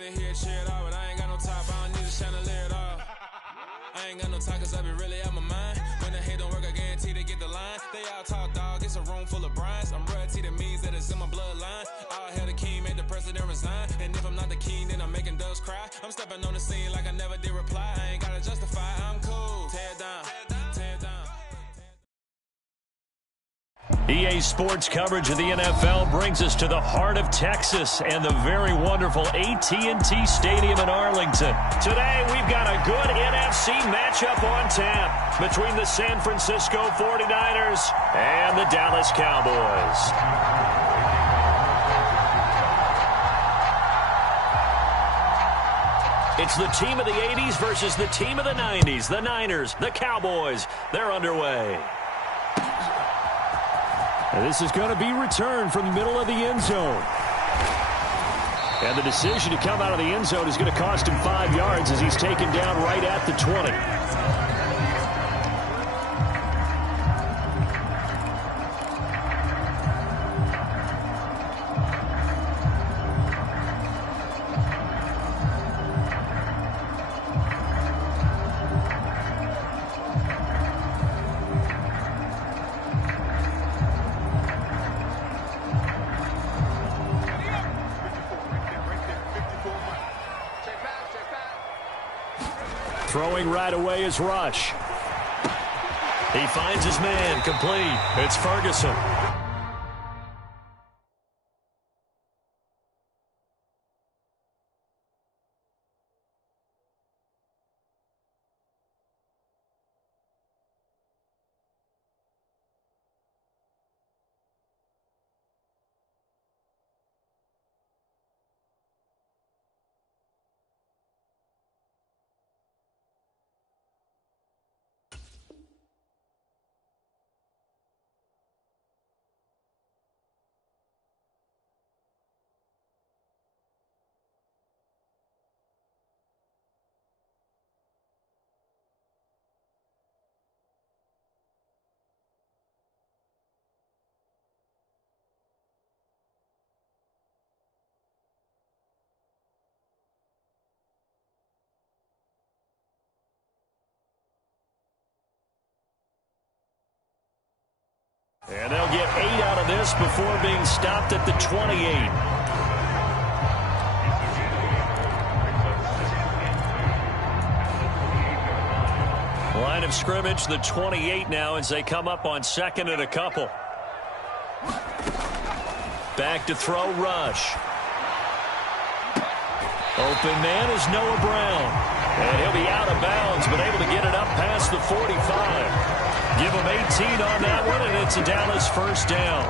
wanna hear cheer it all, but I ain't got no top, I don't need a chandelier at all. I ain't got no talk, cause I be really out my mind. When the hate don't work, I guarantee they get the line. They all talk, dog, it's a room full of Bryans. I'm royalty, that means that it's in my bloodline. All hell the king, made the president resign. And if I'm not the king, then I'm making doves cry. I'm stepping on the scene like I never did reply. I ain't gotta justify, I'm cool. Tear down, tear down. EA Sports coverage of the NFL brings us to the heart of Texas and the very wonderful AT&T Stadium in Arlington. Today, we've got a good NFC matchup on tap between the San Francisco 49ers and the Dallas Cowboys. It's the team of the 80s versus the team of the 90s. The Niners, the Cowboys, they're underway. And this is going to be returned from the middle of the end zone. And the decision to come out of the end zone is going to cost him 5 yards as he's taken down right at the 20. Throwing right away is Rush. He finds his man, complete. It's Ferguson. And they'll get 8 out of this before being stopped at the 28. Line of scrimmage, the 28 now as they come up on second and a couple. Back to throw, Rush. Open man is Noah Brown. And he'll be out of bounds, but able to get it up past the 45. Give him 18 on that one, and it's a Dallas first down.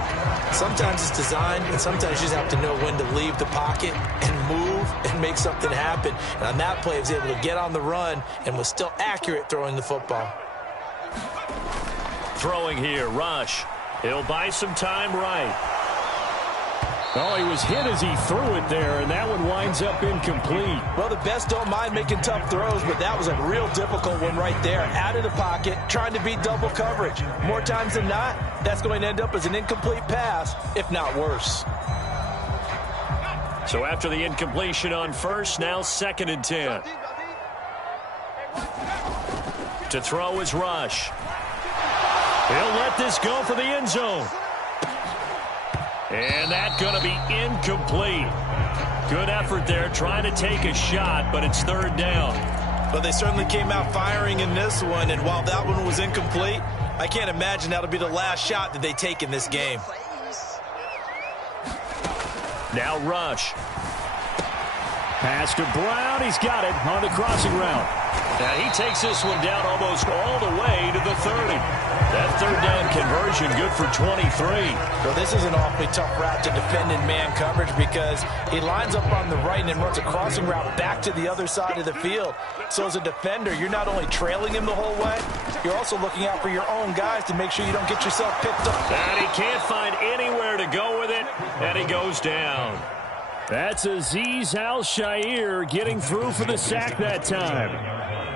Sometimes it's designed, and sometimes you just have to know when to leave the pocket and move and make something happen. And on that play, he was able to get on the run and was still accurate throwing the football. Throwing here, Rush. He'll buy some time right. Oh, he was hit as he threw it there, and that one winds up incomplete. Well, the best don't mind making tough throws, but that was a real difficult one right there. Out of the pocket, trying to beat double coverage. More times than not, that's going to end up as an incomplete pass, if not worse. So after the incompletion on first, now 2nd and 10. To throw is Rush. He'll let this go for the end zone. And that's going to be incomplete. Good effort there trying to take a shot, but it's 3rd down. But they certainly came out firing in this one, and while that one was incomplete, I can't imagine that'll be the last shot that they take in this game. Now Rush. Pass to Brown. He's got it on the crossing route. Now he takes this one down almost all the way to the 30. That 3rd down conversion good for 23. Well, this is an awfully tough route to defend in man coverage because he lines up on the right and then runs a crossing route back to the other side of the field. So as a defender, you're not only trailing him the whole way, you're also looking out for your own guys to make sure you don't get yourself picked up. And he can't find anywhere to go with it, and he goes down. That's Azeez Al-Shaair getting through for the sack that time.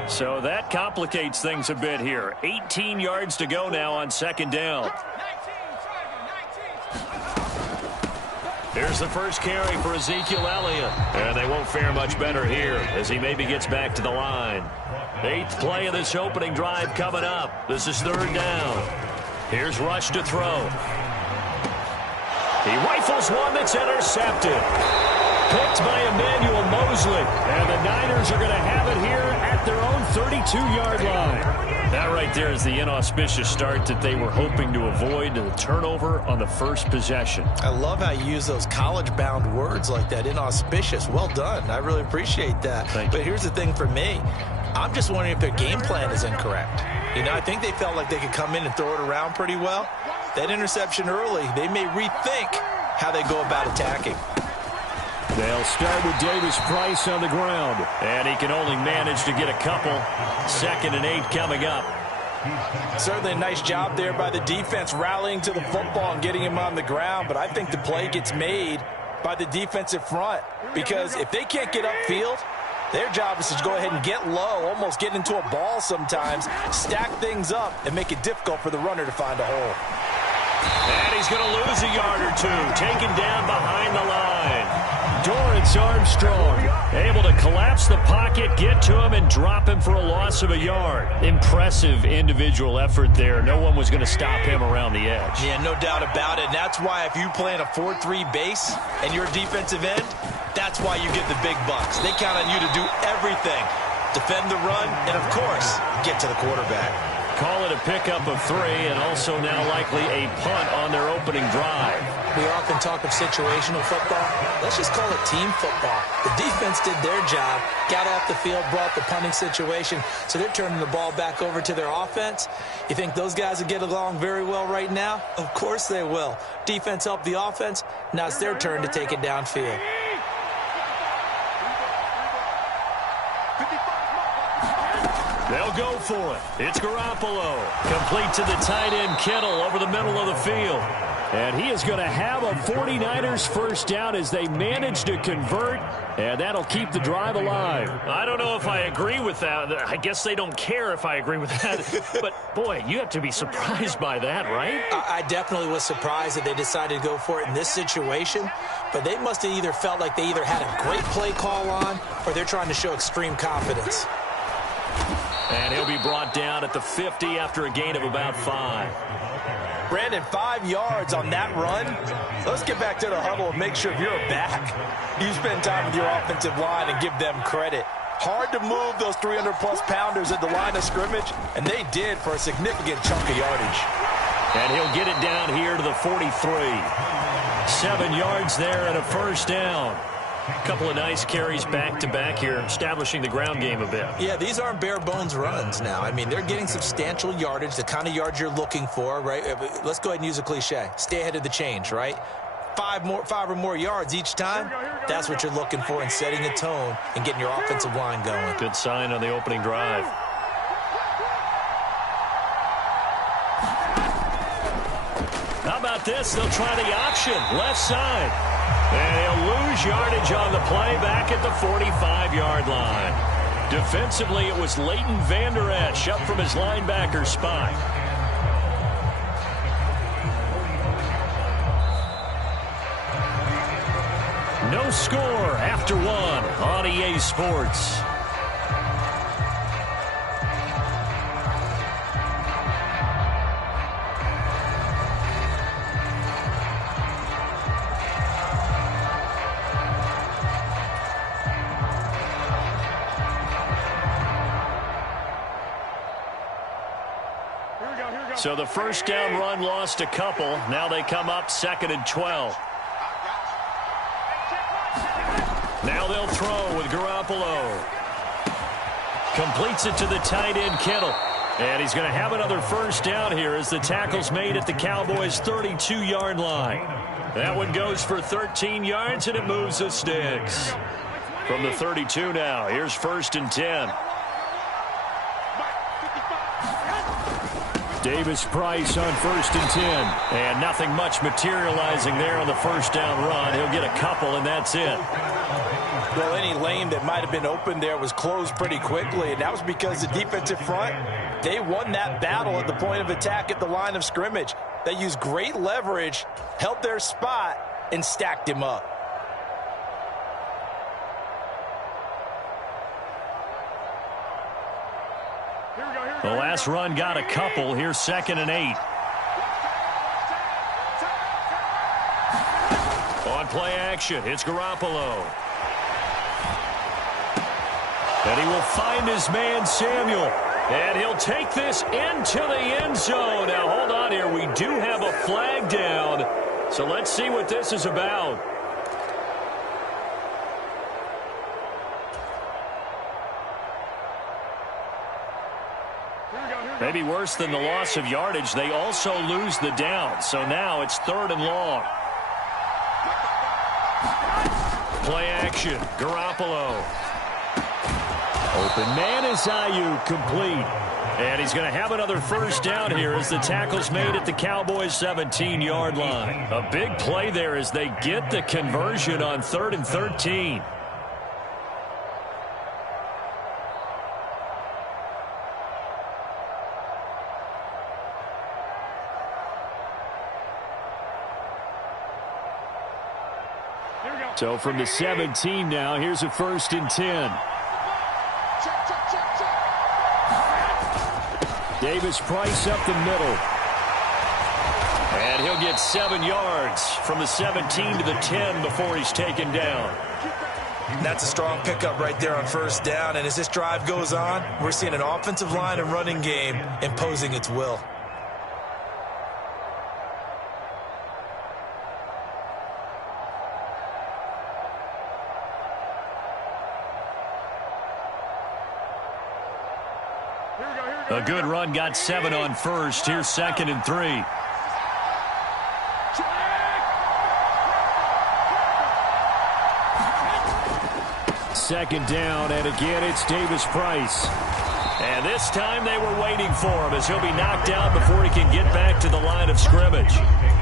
So that complicates things a bit here. 18 yards to go now on 2nd down. Here's the first carry for Ezekiel Elliott. And they won't fare much better here as he maybe gets back to the line. 8th play of this opening drive coming up. This is 3rd down. Here's Rush to throw. He rifles one that's intercepted. Picked by Emmanuel Mosley. And the Niners are going to have it here at their own 32-yard line. That right there is the inauspicious start that they were hoping to avoid, the turnover on the first possession. I love how you use those college-bound words like that, inauspicious. Well done. I really appreciate that. But here's the thing for me. I'm just wondering if their game plan is incorrect. You know, I think they felt like they could come in and throw it around pretty well. That interception early, they may rethink how they go about attacking. They'll start with Davis Price on the ground. And he can only manage to get a couple. 2nd and 8 coming up. Certainly a nice job there by the defense rallying to the football and getting him on the ground. But I think the play gets made by the defensive front. Because if they can't get upfield, their job is to go ahead and get low, almost get into a ball sometimes, stack things up, and make it difficult for the runner to find a hole. And he's going to lose a yard or two, taken down behind the line. Dorrance Armstrong able to collapse the pocket, get to him, and drop him for a loss of a yard. Impressive individual effort there. No one was going to stop him around the edge. Yeah, no doubt about it. And that's why if you play in a 4-3 base and you're a defensive end, that's why you get the big bucks. They count on you to do everything. Defend the run, and of course, get to the quarterback. Call it a pickup of 3, and also now likely a punt on their opening drive. We often talk of situational football. Let's just call it team football. The defense did their job, got off the field, brought the punting situation, so they're turning the ball back over to their offense. You think those guys will get along very well right now? Of course they will. Defense helped the offense. Now it's their turn to take it downfield. They'll go for it. It's Garoppolo. Complete to the tight end Kittle over the middle of the field. And he is going to have a 49ers first down as they manage to convert, and that'll keep the drive alive. I don't know if I agree with that. I guess they don't care if I agree with that. But, boy, you have to be surprised by that, right? I definitely was surprised that they decided to go for it in this situation. But they must have either felt like they either had a great play call on or they're trying to show extreme confidence. And he'll be brought down at the 50 after a gain of about 5. Brandon, 5 yards on that run. Let's get back to the huddle and make sure if you're a back, you spend time with your offensive line and give them credit. Hard to move those 300-plus pounders at the line of scrimmage, and they did for a significant chunk of yardage. And he'll get it down here to the 43. 7 yards there and a first down. A couple of nice carries back-to-back here, establishing the ground game a bit. Yeah, these aren't bare-bones runs now. I mean, they're getting substantial yardage, the kind of yards you're looking for, right? Let's go ahead and use a cliche. Stay ahead of the change, right? 5 or more yards each time, that's what you're looking for in setting a tone and getting your offensive line going. Good sign on the opening drive. How about this? They'll try the option, left side. And he'll lose yardage on the play back at the 45-yard line. Defensively, it was Leighton Vander Esch up from his linebacker spot. No score after 1 on EA Sports. So the first down run lost a couple. Now they come up 2nd and 12. Now they'll throw with Garoppolo. Completes it to the tight end Kittle. And he's going to have another first down here as the tackle's made at the Cowboys' 32-yard line. That one goes for 13 yards and it moves the sticks. From the 32 now, here's 1st and 10. Davis Price on 1st and 10. And nothing much materializing there on the first down run. He'll get a couple, and that's it. Well, any lane that might have been open there was closed pretty quickly, and that was because the defensive front, they won that battle at the point of attack at the line of scrimmage. They used great leverage, held their spot, and stacked him up. The last run got a couple. Here's 2nd and 8. On play action, it's Garoppolo. And he will find his man, Samuel. And he'll take this into the end zone. Now, hold on here. We do have a flag down. So let's see what this is about. Maybe worse than the loss of yardage, they also lose the down. So now it's 3rd and long. Play action, Garoppolo. Open man is Ayuk, complete. And he's going to have another first down here as the tackle's made at the Cowboys' 17-yard line. A big play there as they get the conversion on 3rd and 13. So from the 17 now, here's a 1st and 10. Davis Price up the middle. And he'll get 7 yards from the 17 to the 10 before he's taken down. That's a strong pickup right there on 1st down. And as this drive goes on, we're seeing an offensive line and running game imposing its will. A good run, got 7 on 1st. Here's 2nd and 3. Second down, and again it's Davis Price. And this time they were waiting for him as he'll be knocked out before he can get back to the line of scrimmage.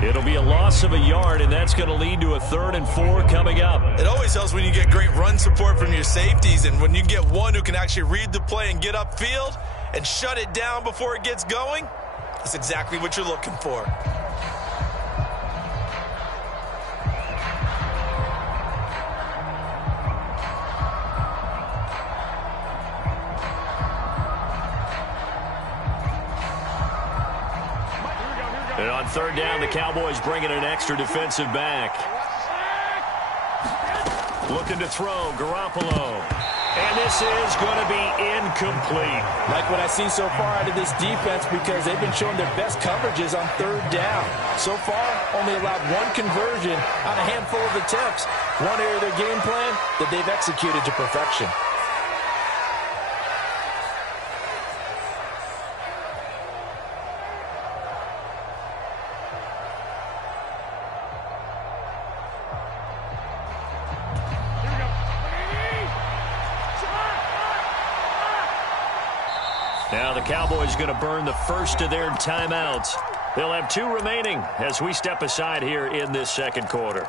It'll be a loss of a yard, and that's going to lead to a 3rd and 4 coming up. It always helps when you get great run support from your safeties, and when you get one who can actually read the play and get upfield and shut it down before it gets going, that's exactly what you're looking for. And on 3rd down, the Cowboys bring in an extra defensive back. Looking to throw, Garoppolo. And this is going to be incomplete. Like what I see so far out of this defense, because they've been showing their best coverages on 3rd down. So far, only allowed 1 conversion on a handful of attempts. One area of their game plan that they've executed to perfection. Now the Cowboys going to burn the first of their timeouts. They'll have 2 remaining as we step aside here in this 2nd quarter.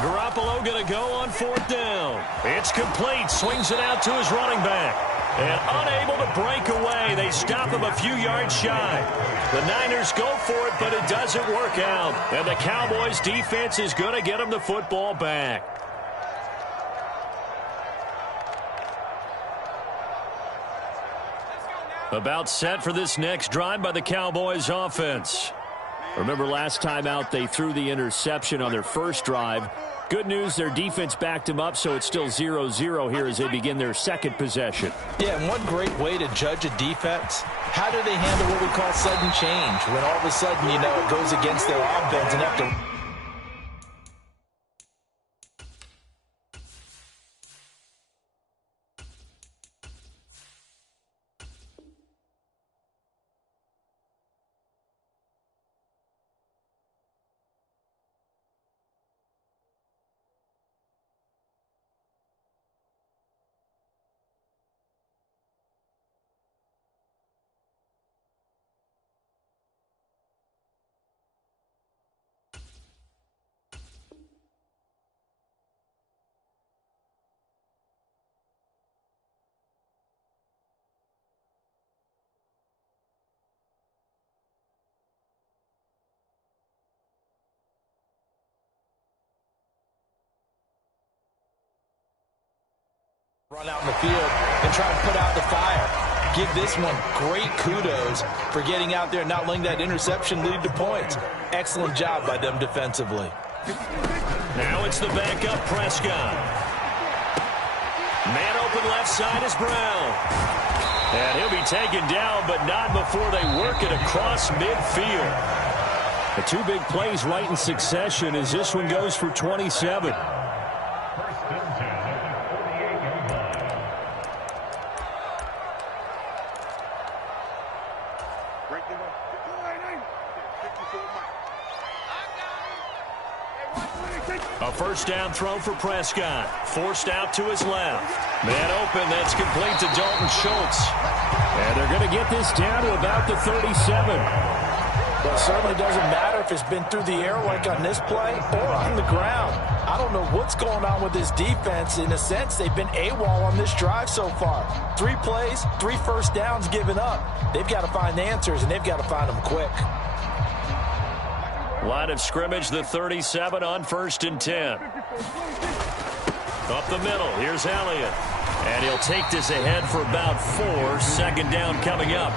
Garoppolo going to go on 4th down. It's complete. Swings it out to his running back. And unable to break away. They stop him a few yards shy. The Niners go for it, but it doesn't work out. And the Cowboys defense is going to get him the football back. About set for this next drive by the Cowboys offense. Remember last time out they threw the interception on their first drive. Good news, their defense backed them up, so it's still 0-0 here as they begin their 2nd possession. Yeah, and one great way to judge a defense, how do they handle what we call sudden change? When all of a sudden, you know, it goes against their offense and have to... Run out in the field and try to put out the fire. Give this one great kudos for getting out there and not letting that interception lead to points. Excellent job by them defensively. Now it's the backup Prescott. Man open left side is Brown. And he'll be taken down, but not before they work it across midfield. The two big plays right in succession as this one goes for 27. A first down throw for Prescott. Forced out to his left. Man open, that's complete to Dalton Schultz. And they're going to get this down to about the 37. Well, it certainly doesn't matter if it's been through the air like on this play or on the ground. I don't know what's going on with this defense. In a sense, they've been AWOL on this drive so far. 3 plays, 3 first downs given up. They've got to find answers, and they've got to find them quick. Line of scrimmage, the 37 on 1st and 10. Up the middle, here's Elliott. And he'll take this ahead for about 4. Second down coming up.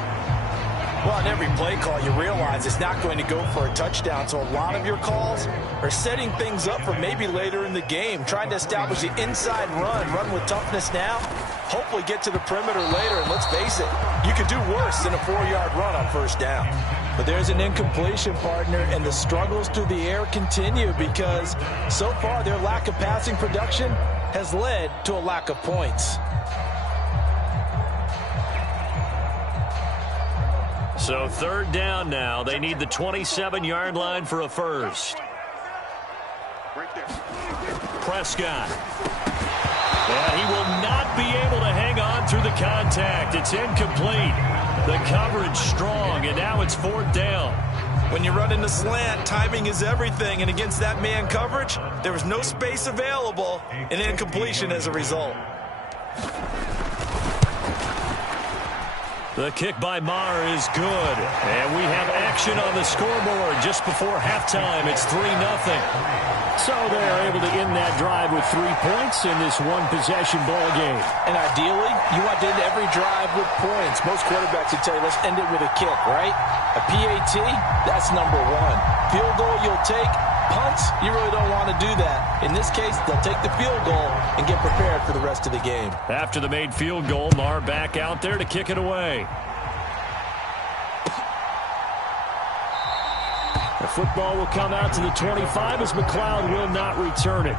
Well, in every play call, you realize it's not going to go for a touchdown. So a lot of your calls are setting things up for maybe later in the game, trying to establish the inside run with toughness now, hopefully get to the perimeter later. And let's face it, you could do worse than a 4-yard run on first down. But there's an incompletion, partner, and the struggles through the air continue because so far their lack of passing production has led to a lack of points. So 3rd down now. They need the 27-yard line for a first. Prescott. And he will not be able to hang on through the contact. It's incomplete. The coverage strong, and now it's 4th down. When you run in the slant, timing is everything, and against that man coverage, there was no space available, and incompletion as a result. The kick by Maher is good, and we have action on the scoreboard just before halftime. It's 3-0. So they're able to end that drive with 3 points in this one-possession ball game. And ideally, you want to end every drive with points. Most quarterbacks would tell you, let's end it with a kick, right? A PAT, that's number 1. Field goal you'll take. Punts, you really don't want to do that. In this case, they'll take the field goal and get prepared for the rest of the game. After the made field goal, Maher back out there to kick it away. The football will come out to the 25 as McLeod will not return it.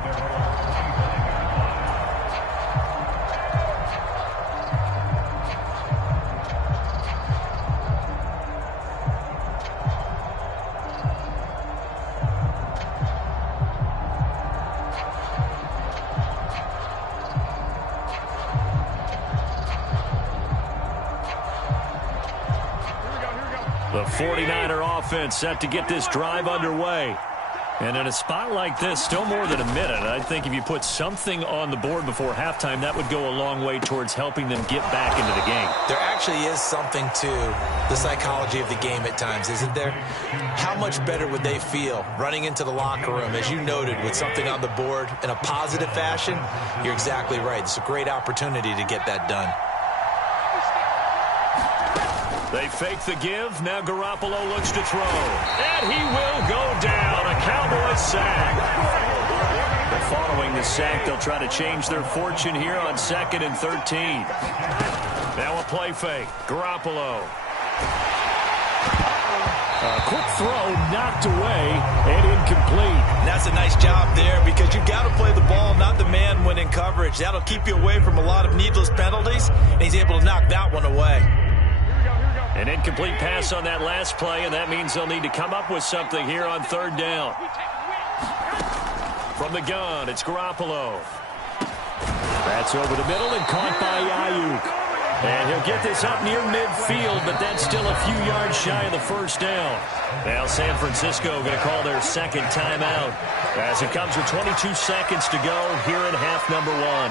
The 49er offense set to get this drive underway. And in a spot like this, still more than a minute, I think if you put something on the board before halftime, that would go a long way towards helping them get back into the game. There actually is something to the psychology of the game at times, isn't there? How much better would they feel running into the locker room, as you noted, with something on the board in a positive fashion? You're exactly right. It's a great opportunity to get that done. They fake the give. Now Garoppolo looks to throw. And he will go down. A Cowboys sack. Following the sack, they'll try to change their fortune here on 2nd and 13. Now a play fake. Garoppolo. A quick throw knocked away and incomplete. And that's a nice job there because you've got to play the ball, not the man when in coverage. That'll keep you away from a lot of needless penalties, and he's able to knock that one away. An incomplete pass on that last play, and that means they'll need to come up with something here on 3rd down. From the gun, it's Garoppolo. That's over the middle and caught by Ayuk. And he'll get this up near midfield, but that's still a few yards shy of the 1st down. Now San Francisco going to call their 2nd timeout as it comes with 22 seconds to go here in half number 1.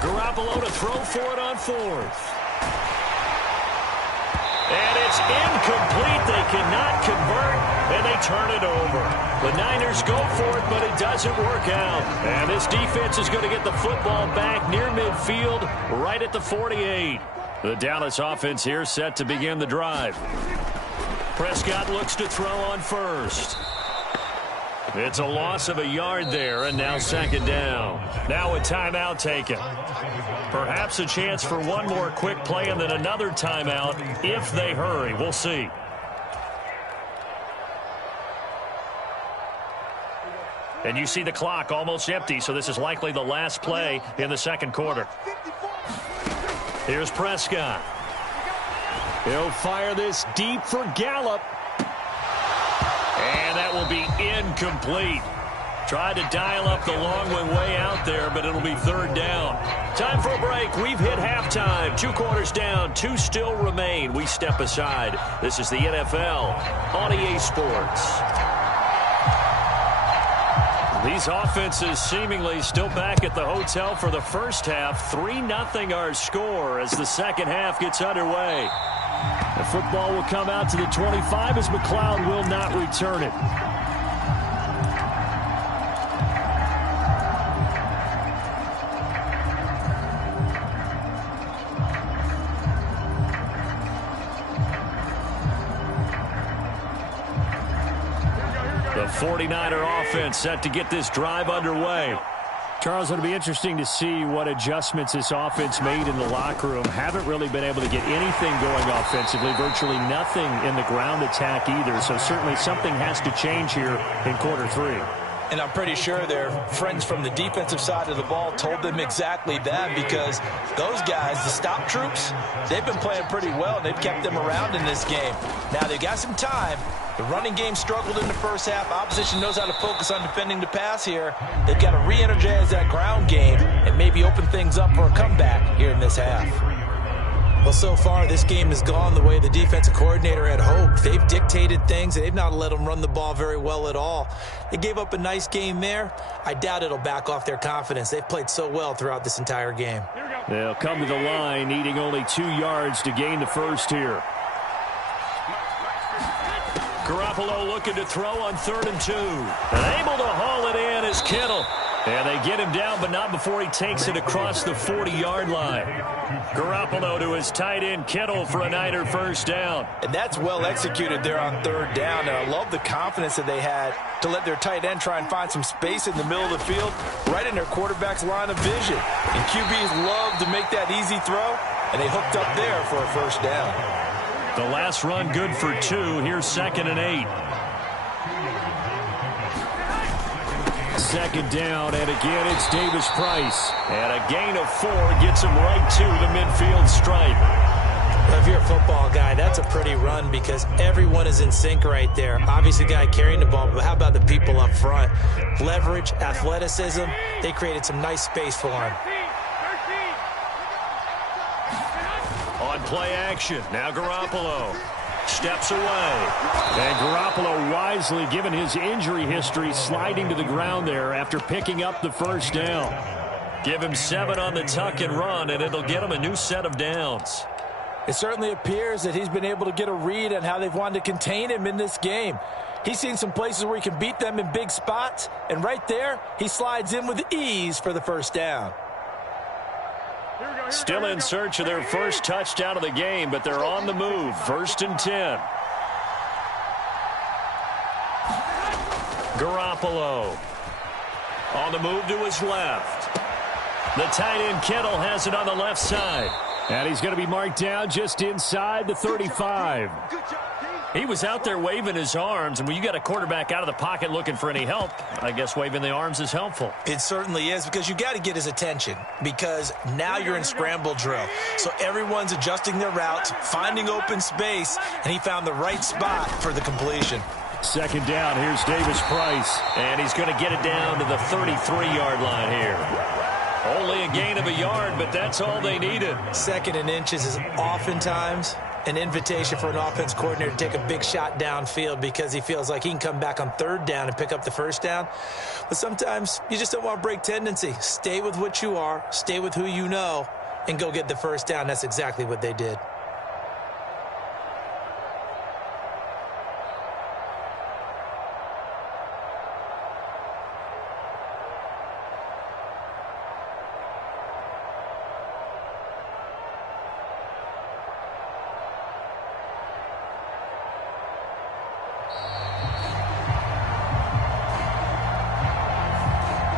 Garoppolo to throw for it on fourth. And it's incomplete. They cannot convert, and they turn it over. The Niners go for it, but it doesn't work out. And this defense is going to get the football back near midfield, right at the 48. The Dallas offense here set to begin the drive. Prescott looks to throw on first. It's a loss of a yard there, and now second down. Now a timeout taken. Perhaps a chance for one more quick play and then another timeout if they hurry. We'll see. And you see the clock almost empty, so this is likely the last play in the second quarter. Here's Prescott. He'll fire this deep for Gallup. And that will be incomplete. Tried to dial up the long one way out there, but it'll be third down. Time for a break. We've hit halftime. 2 quarters down. 2 still remain. We step aside. This is the NFL on EA Sports. These offenses seemingly still back at the hotel for the first half. 3-0 our score as the second half gets underway. The football will come out to the 25 as McLeod will not return it. The 49er offense set to get this drive underway. Charles, it'll be interesting to see what adjustments this offense made in the locker room. Haven't really been able to get anything going offensively, virtually nothing in the ground attack either. So certainly something has to change here in quarter 3. And I'm pretty sure their friends from the defensive side of the ball told them exactly that, because those guys, the stop troops, they've been playing pretty well. They've kept them around in this game. Now they've got some time. The running game struggled in the first half. Opposition knows how to focus on defending the pass here. They've got to re-energize that ground game and maybe open things up for a comeback here in this half. Well, so far, this game has gone the way the defensive coordinator had hoped. They've dictated things, and they've not let them run the ball very well at all. They gave up a nice game there. I doubt it'll back off their confidence. They've played so well throughout this entire game. They'll come to the line, needing only 2 yards to gain the first here. Garoppolo looking to throw on 3rd and 2. And able to haul it in is Kittle. And they get him down, but not before he takes it across the 40-yard line. Garoppolo to his tight end Kittle for a Niner first down. And that's well executed there on 3rd down. And I love the confidence that they had to let their tight end try and find some space in the middle of the field, right in their quarterback's line of vision. And QBs love to make that easy throw, and they hooked up there for a first down. The last run good for 2. Here's 2nd and 8. Second down, and again it's Davis Price. And a gain of 4 gets him right to the midfield stripe. Well, if you're a football guy, that's a pretty run because everyone is in sync right there. Obviously, the guy carrying the ball, but how about the people up front? Leverage, athleticism, they created some nice space for him. On play action, now Garoppolo steps away. And Garoppolo wisely, given his injury history, sliding to the ground there after picking up the first down. Give him 7 on the tuck and run, and it'll get him a new set of downs. It certainly appears that he's been able to get a read on how they've wanted to contain him in this game. He's seen some places where he can beat them in big spots, and right there, he slides in with ease for the first down. Still in search of their first touchdown of the game, but they're on the move. 1st and 10. Garoppolo on the move to his left. The tight end Kittle has it on the left side. And he's going to be marked down just inside the 35. He was out there waving his arms, and when you got a quarterback out of the pocket looking for any help, I guess waving the arms is helpful. It certainly is, because you got to get his attention, because now you're in scramble drill. So everyone's adjusting their routes, finding open space, and he found the right spot for the completion. Second down, here's Davis Price, and he's going to get it down to the 33-yard line here. Only a gain of a yard, but that's all they needed. 2nd and inches is oftentimes an invitation for an offense coordinator to take a big shot downfield because he feels like he can come back on 3rd down and pick up the 1st down. But sometimes you just don't want to break tendency. Stay with what you are, stay with who you know, and go get the 1st down. That's exactly what they did.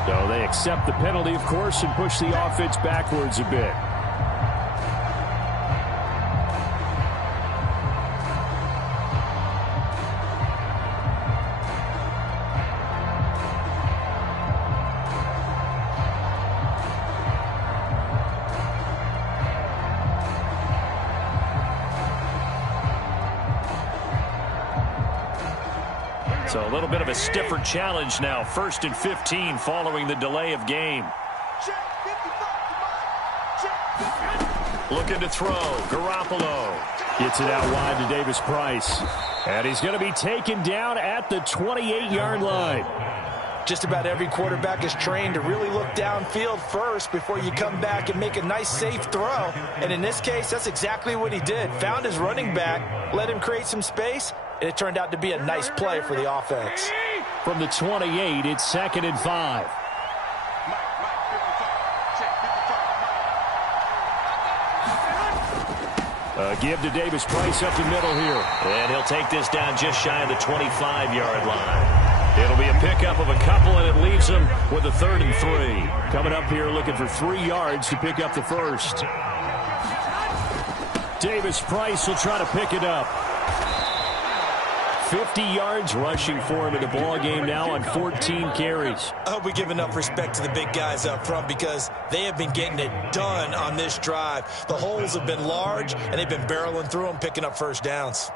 So they accept the penalty, of course, and push the offense backwards a bit. So a little bit of a stiffer challenge now. 1st and 15 following the delay of game. Looking to throw. Garoppolo gets it out wide to Davis Price. And he's going to be taken down at the 28-yard line. Just about every quarterback is trained to really look downfield first before you come back and make a nice, safe throw. And in this case, that's exactly what he did. Found his running back, let him create some space, and it turned out to be a nice play for the offense. From the 28, it's 2nd and 5. Give to Davis Price up the middle here. And he'll take this down just shy of the 25-yard line. It'll be a pickup of a couple, and it leaves him with a 3rd and 3. Coming up here looking for 3 yards to pick up the 1st. Davis Price will try to pick it up. 50 yards rushing for him in the ball game now on 14 carries. I hope we give enough respect to the big guys up front because they have been getting it done on this drive. The holes have been large, and they've been barreling through them, picking up 1st downs.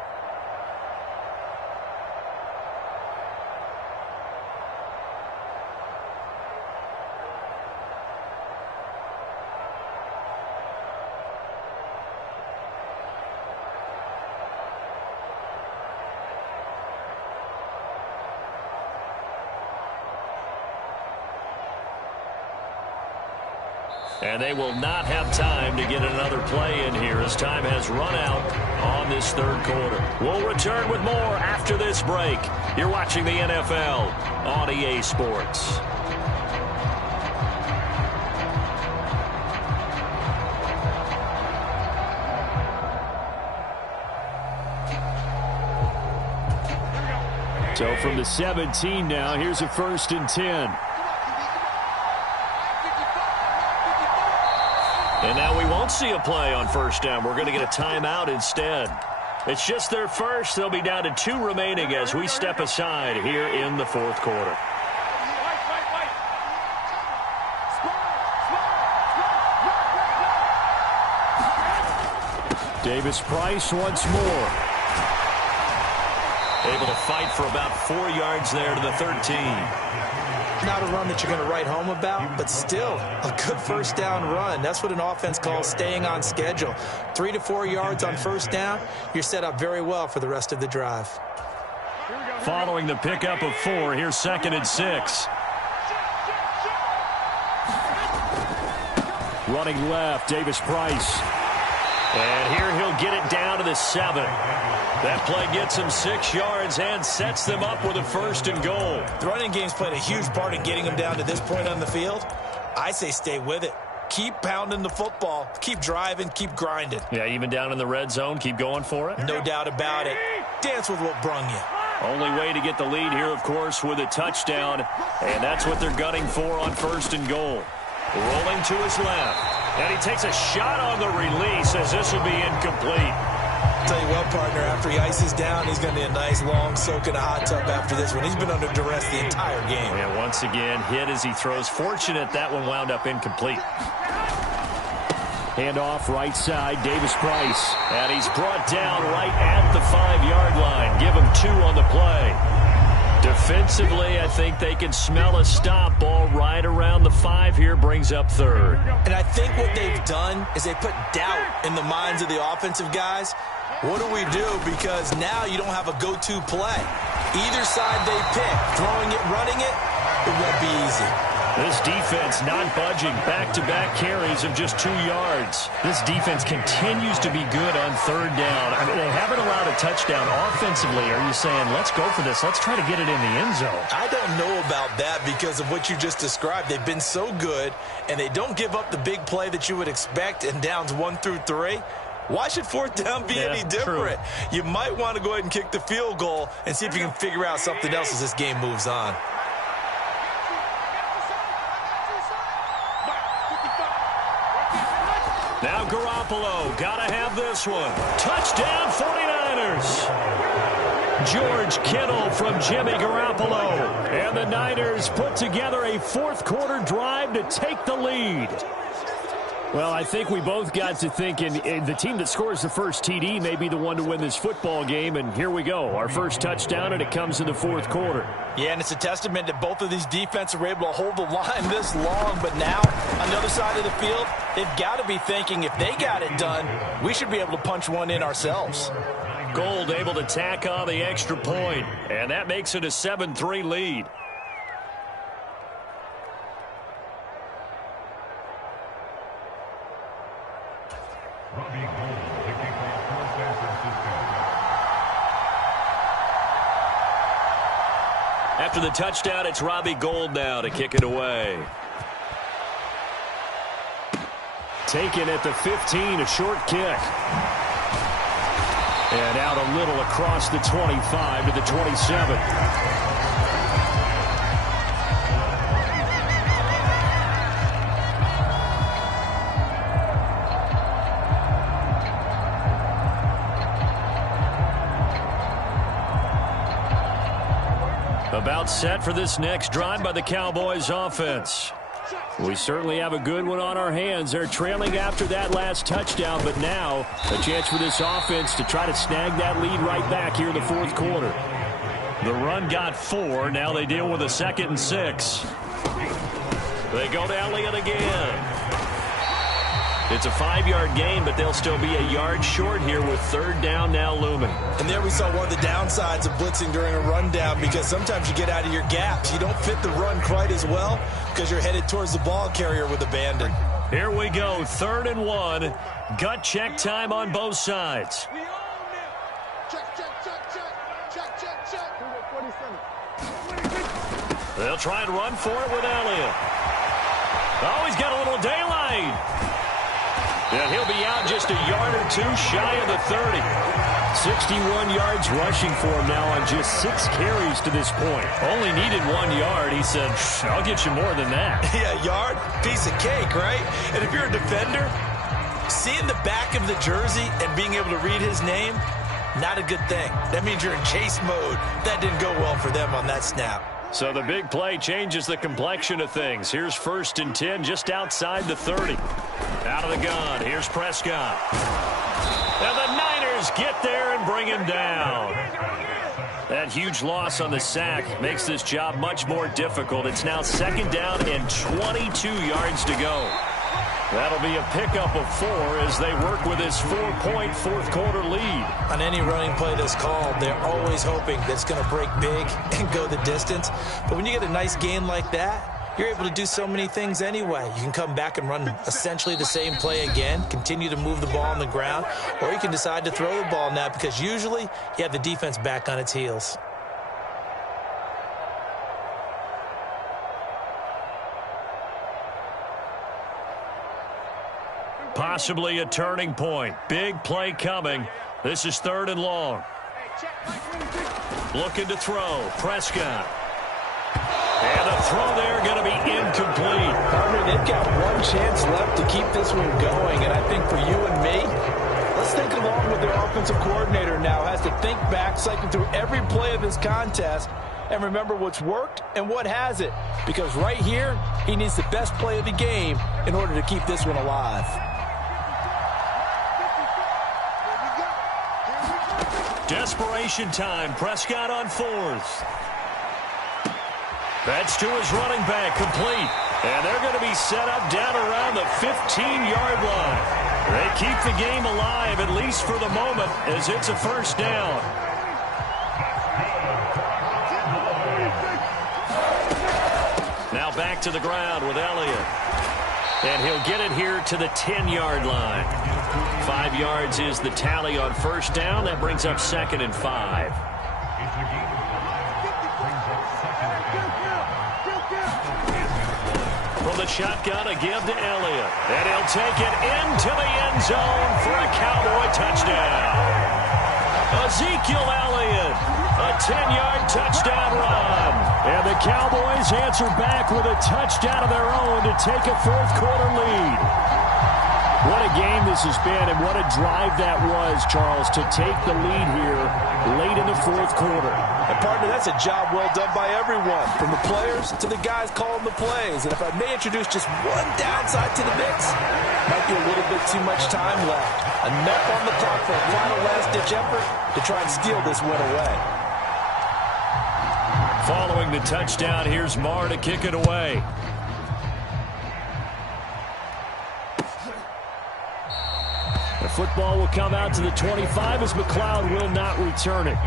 And they will not have time to get another play in here as time has run out on this 3rd quarter. We'll return with more after this break. You're watching the NFL on EA Sports. So from the 17 now, here's a 1st and 10. And now we won't see a play on 1st down. We're going to get a timeout instead. It's just their first. They'll be down to 2 remaining as we step aside here in the 4th quarter. Davis Price once more. Able to fight for about 4 yards there to the 13. Not a run that you're going to write home about, but still a good 1st down run. That's what an offense calls staying on schedule. 3 to 4 yards on 1st down, you're set up very well for the rest of the drive. Following the pickup of 4, here's 2nd and 6. Running left, Davis Price. And here he'll get it down to the 7. That play gets him 6 yards and sets them up with a 1st and goal. The running game's played a huge part in getting them down to this point on the field. I say stay with it. Keep pounding the football. Keep driving. Keep grinding. Yeah, even down in the red zone, keep going for it. No doubt about it. Dance with what brung you. Only way to get the lead here, of course, with a touchdown. And that's what they're gunning for on 1st and goal. Rolling to his left. And he takes a shot on the release as this will be incomplete. Tell you what, partner, after he ices down, he's going to need a nice long soak in a hot tub after this one. He's been under duress the entire game. And once again, hit as he throws. Fortunate that one wound up incomplete. Handoff right side, Davis Price. And he's brought down right at the 5-yard line. Give him 2 on the play. Defensively, I think they can smell a stop. Ball right around the 5 here, brings up third. And I think what they've done is they put doubt in the minds of the offensive guys. What do we do? Because now you don't have a go-to play. Either side they pick, throwing it, running it, it won't be easy. This defense not budging. Back-to-back carries of just 2 yards. This defense continues to be good on third down. I mean, they haven't allowed a touchdown offensively. Are you saying, let's go for this? Let's try to get it in the end zone. I don't know about that because of what you just described. They've been so good, and they don't give up the big play that you would expect in downs 1 through 3. Why should fourth down be any different? True. You might want to go ahead and kick the field goal and see if you can figure out something else as this game moves on. Now Garoppolo, gotta have this one. Touchdown 49ers. George Kittle from Jimmy Garoppolo. And the Niners put together a fourth quarter drive to take the lead. Well, I think we both got to thinking the team that scores the first TD may be the one to win this football game, and here we go. Our first touchdown, and it comes in the fourth quarter. Yeah, and it's a testament that both of these defenses were able to hold the line this long, but now on the other side of the field, they've got to be thinking if they got it done, we should be able to punch one in ourselves. Gold able to tack on the extra point, and that makes it a 7-3 lead. After the touchdown, it's Robbie Gould now to kick it away. Taken at the 15, a short kick. And out a little across the 25 to the 27. About set for this next drive by the Cowboys offense. We certainly have a good one on our hands. They're trailing after that last touchdown, but now a chance for this offense to try to snag that lead right back here in the fourth quarter. The run got 4. Now they deal with a 2nd and 6. They go to Elliott again. It's a 5-yard gain, but they'll still be a yard short here with third down now looming. And there we saw one of the downsides of blitzing during a rundown, because sometimes you get out of your gaps. You don't fit the run quite as well because you're headed towards the ball carrier with abandon. Here we go, 3rd and 1. Gut check time on both sides. They'll try and run for it with Elliott. Oh, he's got a little daylight. And he'll be out just a yard or 2 shy of the 30. 61 yards rushing for him now on just 6 carries to this point. Only needed 1 yard. He said, I'll get you more than that. Yeah, yard, piece of cake, right? And if you're a defender, seeing the back of the jersey and being able to read his name, not a good thing. That means you're in chase mode. That didn't go well for them on that snap. So the big play changes the complexion of things. Here's 1st and 10 just outside the 30. Out of the gun. Here's Prescott. And the Niners get there and bring him down. That huge loss on the sack makes this job much more difficult. It's now 2nd down and 22 yards to go. That'll be a pickup of 4 as they work with this 4-point fourth quarter lead. On any running play that's called, they're always hoping that it's going to break big and go the distance. But when you get a nice gain like that, you're able to do so many things anyway. You can come back and run essentially the same play again, continue to move the ball on the ground, or you can decide to throw the ball now because usually you have the defense back on its heels. Possibly a turning point. Big play coming. This is 3rd and long. Looking to throw. Prescott. And the throw there going to be incomplete. Partner, they've got one chance left to keep this one going, and I think for you and me, let's think along with their offensive coordinator now. Has to think back, cycle through every play of this contest, and remember what's worked and what hasn't. Because right here, he needs the best play of the game in order to keep this one alive. Desperation time. Prescott on 4th. That's to his running back, complete. And they're going to be set up down around the 15-yard line. They keep the game alive, at least for the moment, as it's a first down. Now back to the ground with Elliott. And he'll get it here to the 10-yard line. 5 yards is the tally on first down. That brings up 2nd and 5. From the shotgun, a give to Elliott. And he'll take it into the end zone for a Cowboy touchdown. Ezekiel Elliott, a 10-yard touchdown run. And the Cowboys answer back with a touchdown of their own to take a fourth-quarter lead. What a game this has been, and what a drive that was, Charles, to take the lead here late in the fourth quarter. And, partner, that's a job well done by everyone, from the players to the guys calling the plays. And if I may introduce just one downside to the mix, might be a little bit too much time left. Enough on the clock for a final last-ditch effort to try and steal this win away. Following the touchdown, here's Marr to kick it away. The football will come out to the 25 as McLeod will not return it.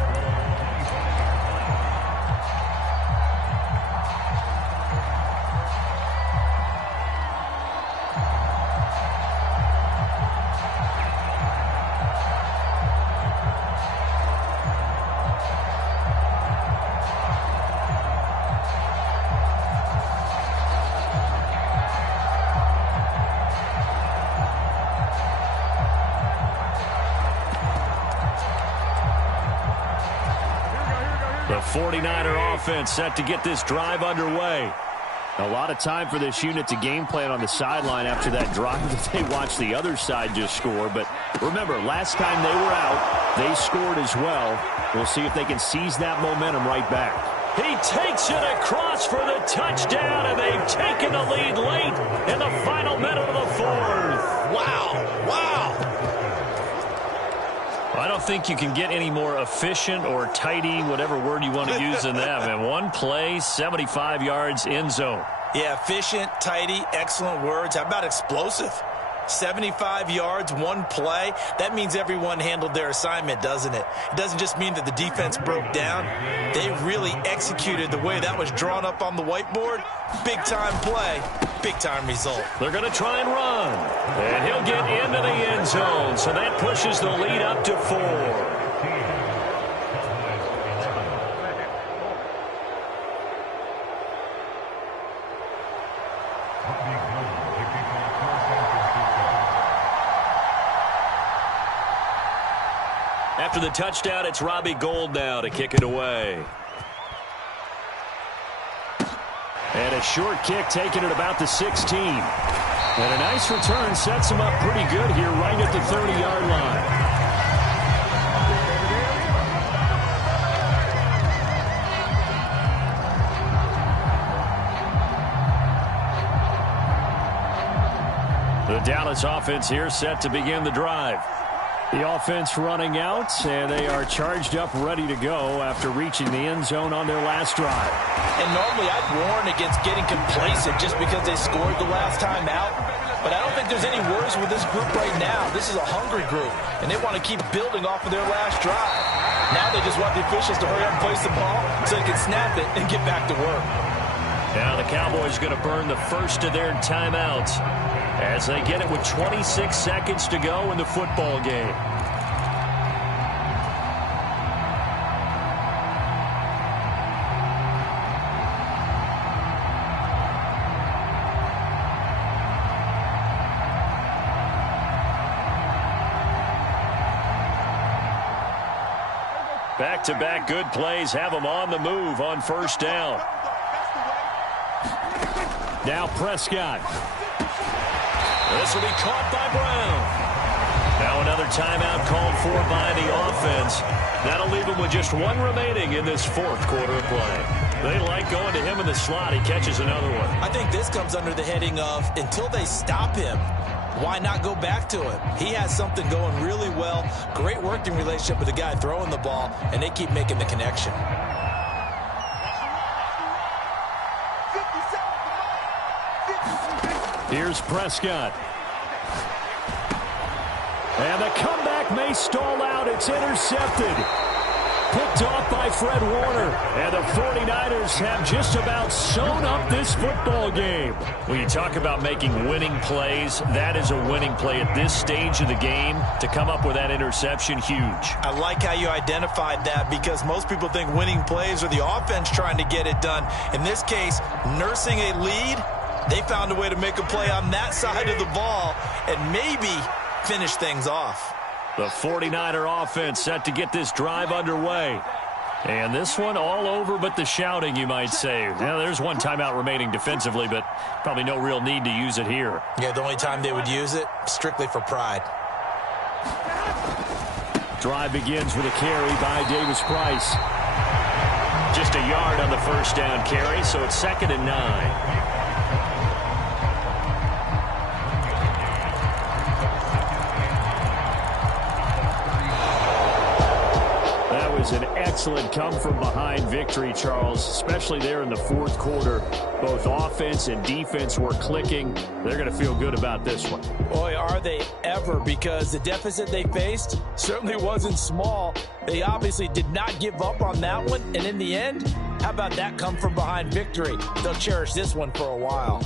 The 49er offense set to get this drive underway. A lot of time for this unit to game plan on the sideline after that drive that they watched the other side just score. But remember, last time they were out, they scored as well. We'll see if they can seize that momentum right back. He takes it across for the touchdown, and they've taken the lead late in the final minute of the fourth. Wow, wow. I don't think you can get any more efficient or tidy, whatever word you want to use in that. Man, one play, 75 yards, end zone. Yeah, efficient, tidy, excellent words. How about explosive? 75 yards, one play. That means everyone handled their assignment, doesn't it? It doesn't just mean that the defense broke down. They really executed the way that was drawn up on the whiteboard. Big-time play, big-time result. They're going to try and run. And he'll get into the end zone, so that pushes the lead up to 4. After the touchdown, it's Robbie Gould now to kick it away. And a short kick taken at about the 16. And a nice return sets him up pretty good here right at the 30-yard line. The Dallas offense here set to begin the drive. The offense running out, and they are charged up, ready to go after reaching the end zone on their last drive. And normally I'd warn against getting complacent just because they scored the last time out. But I don't think there's any worries with this group right now. This is a hungry group, and they want to keep building off of their last drive. Now they just want the officials to hurry up and place the ball so they can snap it and get back to work. Now the Cowboys going to burn the first of their timeouts as they get it with 26 seconds to go in the football game. Back-to-back good plays have them on the move on first down. Now Prescott. This will be caught by Brown. Now another timeout called for by the offense. That'll leave him with just one remaining in this fourth quarter of play. They like going to him in the slot. He catches another one. I think this comes under the heading of until they stop him, why not go back to him? He has something going really well. Great working relationship with the guy throwing the ball, and they keep making the connection. Here's Prescott. And the comeback may stall out. It's intercepted. Picked off by Fred Warner. And the 49ers have just about sewn up this football game. When you talk about making winning plays, that is a winning play at this stage of the game. To come up with that interception, huge. I like how you identified that, because most people think winning plays are the offense trying to get it done. In this case, nursing a lead, they found a way to make a play on that side of the ball and maybe finish things off. The 49er offense set to get this drive underway. And this one all over but the shouting, you might say. Now, there's one timeout remaining defensively, but probably no real need to use it here. Yeah, the only time they would use it, strictly for pride. Drive begins with a carry by Davis Price. Just a yard on the first down carry, so it's 2nd and 9. An excellent come-from-behind victory, Charles, especially there in the fourth quarter. Both offense and defense were clicking. They're going to feel good about this one. Boy, are they ever, because the deficit they faced certainly wasn't small. They obviously did not give up on that one, and in the end, how about that come-from-behind victory? They'll cherish this one for a while.